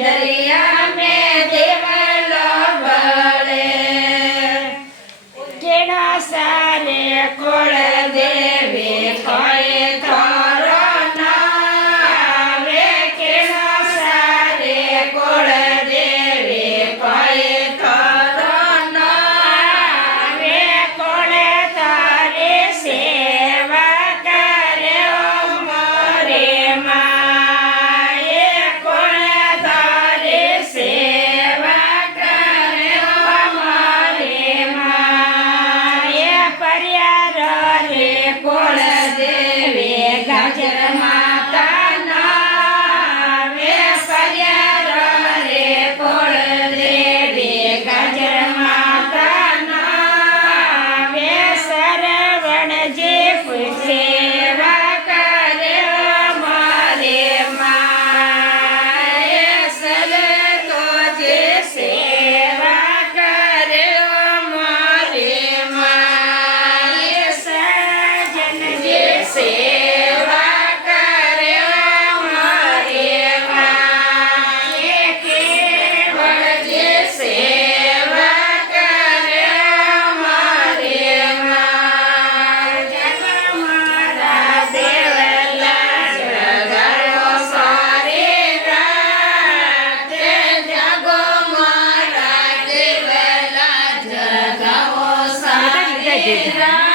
दरिया में देवलो बड़े केड़ा सारे कुल देवी कोई थारो नावे केड़ा सारे कुल देवी कोई थारो नावे कुल तारे सेवा करे मोरे माए कुल तारे सेवा करे मोरे माए परियार रे कुल देवी गाजर माता नावे परियार रे कुल देवी गाजर माता नावे सरवण जी सेवा करे मारे माए सल तो जे सेवा करे मारे माए सजन जे सेवा करे मारे माए केवल जे सेवा करे मारे माए जग मारा देवला जगायो सारे रात जगो मारा देवला जगाओ सारे रात